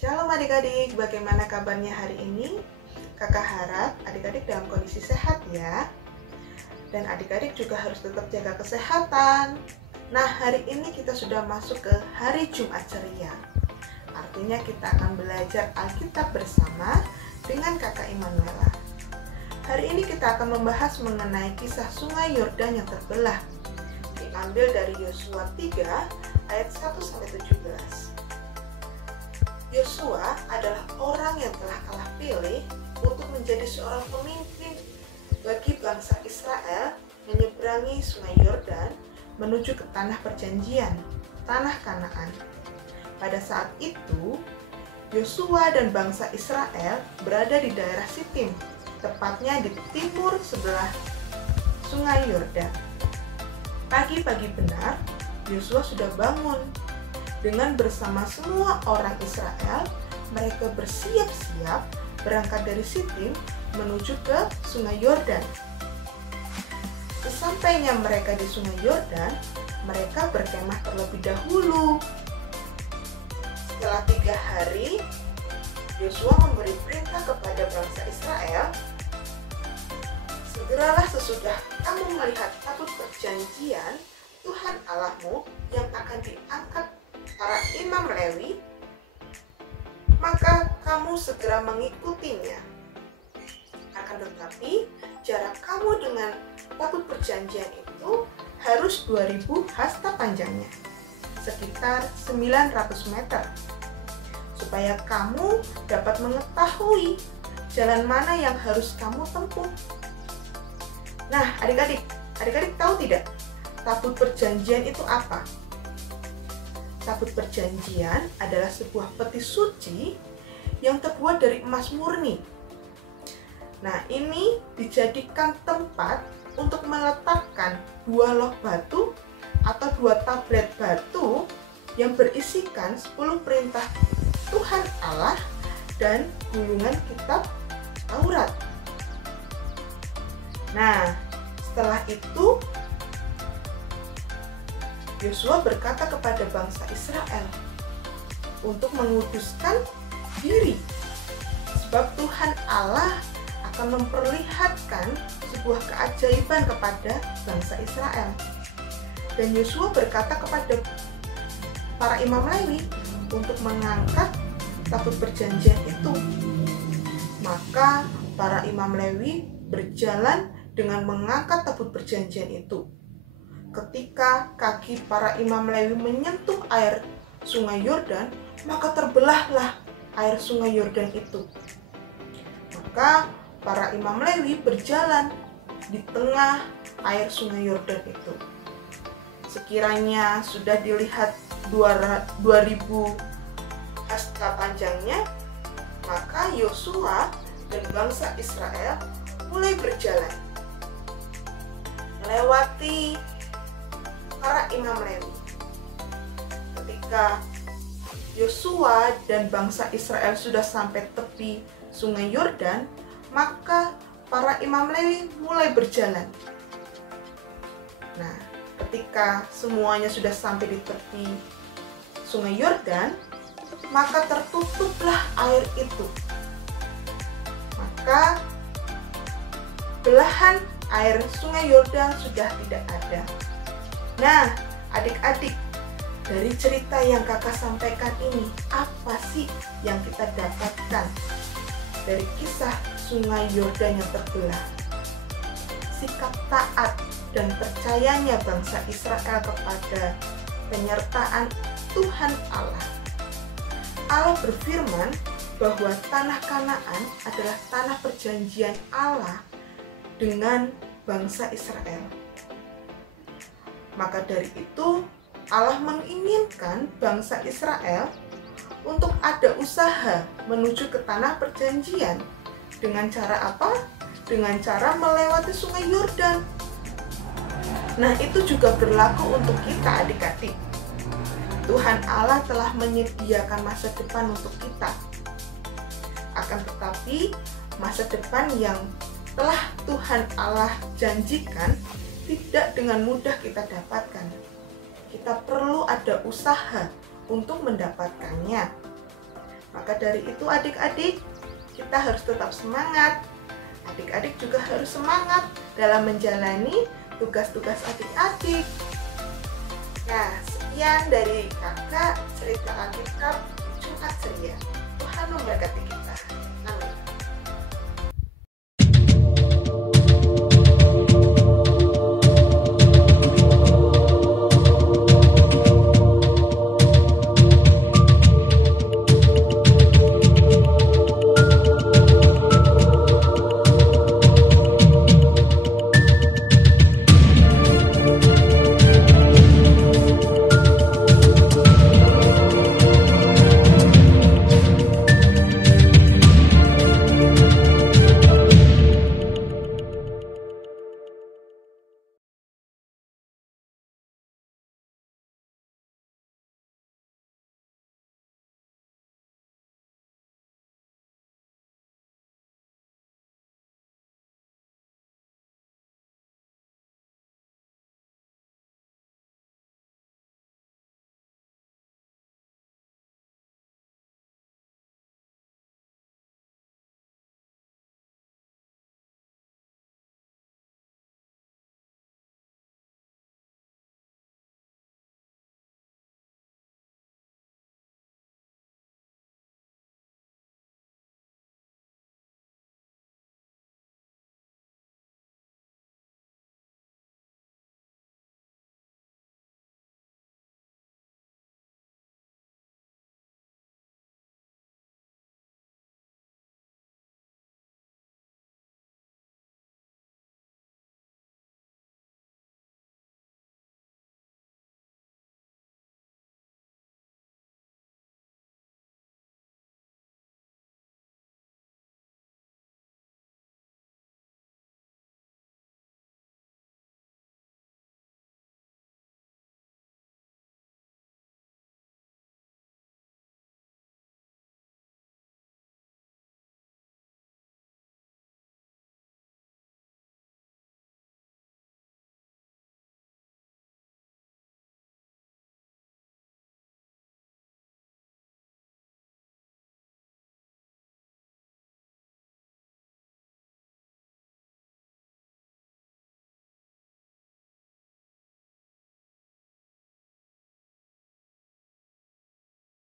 Shalom adik-adik, bagaimana kabarnya hari ini? Kakak harap adik-adik dalam kondisi sehat ya. Dan adik-adik juga harus tetap jaga kesehatan. Nah, hari ini kita sudah masuk ke hari Jumat ceria. Artinya kita akan belajar Alkitab bersama dengan Kakak Immanuela. Hari ini kita akan membahas mengenai kisah sungai Yordan yang terbelah. Diambil dari Yosua 3 ayat 1-17. Yosua adalah orang yang telah Allah pilih untuk menjadi seorang pemimpin bagi bangsa Israel menyeberangi sungai Yordan menuju ke tanah perjanjian, tanah Kanaan. Pada saat itu, Yosua dan bangsa Israel berada di daerah Sitim, tepatnya di timur sebelah sungai Yordan. Pagi-pagi benar, Yosua sudah bangun. Dengan bersama semua orang Israel, mereka bersiap-siap berangkat dari Sitim menuju ke sungai Yordan. Sesampainya mereka di sungai Yordan, mereka berkemah terlebih dahulu. Setelah 3 hari, Yosua memberi perintah kepada bangsa Israel, "Segeralah sesudah kamu melihat tabut perjanjian Tuhan Allahmu yang akan diangkat para imam Lewi, maka kamu segera mengikutinya. Akan tetapi, jarak kamu dengan tabut perjanjian itu harus 2000 hasta panjangnya, sekitar 900 meter, supaya kamu dapat mengetahui jalan mana yang harus kamu tempuh." Nah, adik-adik tahu tidak tabut perjanjian itu apa? Tabut perjanjian adalah sebuah peti suci yang terbuat dari emas murni. Nah, ini dijadikan tempat untuk meletakkan 2 loh batu atau 2 tablet batu yang berisikan 10 perintah Tuhan Allah dan gulungan kitab Taurat. Nah, setelah itu Yosua berkata kepada bangsa Israel untuk menguduskan diri, sebab Tuhan Allah akan memperlihatkan sebuah keajaiban kepada bangsa Israel. Dan Yosua berkata kepada para imam Lewi untuk mengangkat tabut perjanjian itu. Maka para imam Lewi berjalan dengan mengangkat tabut perjanjian itu. Ketika kaki para imam Lewi menyentuh air sungai Yordan, maka terbelahlah air sungai Yordan itu. Maka para imam Lewi berjalan di tengah air sungai Yordan itu. Sekiranya sudah dilihat 2000 hasta panjangnya, maka Yosua dan bangsa Israel mulai berjalan melewati para imam Lewi. Ketika Yosua dan bangsa Israel sudah sampai tepi sungai Yordan, maka para imam Lewi mulai berjalan. Nah, ketika semuanya sudah sampai di tepi sungai Yordan, maka tertutuplah air itu. Maka belahan air sungai Yordan sudah tidak ada. Nah, adik-adik, dari cerita yang kakak sampaikan ini, apa sih yang kita dapatkan dari kisah sungai Yordan yang terbelah? Sikap taat dan percayanya bangsa Israel kepada penyertaan Tuhan Allah. Allah berfirman bahwa tanah Kanaan adalah tanah perjanjian Allah dengan bangsa Israel. Maka dari itu, Allah menginginkan bangsa Israel untuk ada usaha menuju ke tanah perjanjian. Dengan cara apa? Dengan cara melewati sungai Yordan. Nah, itu juga berlaku untuk kita adik-adik. Tuhan Allah telah menyediakan masa depan untuk kita. Akan tetapi, masa depan yang telah Tuhan Allah janjikan tidak dengan mudah kita dapatkan. Kita perlu ada usaha untuk mendapatkannya. Maka dari itu adik-adik, kita harus tetap semangat. Adik-adik juga harus semangat dalam menjalani tugas-tugas adik-adik. Nah, sekian dari kakak cerita Alkitab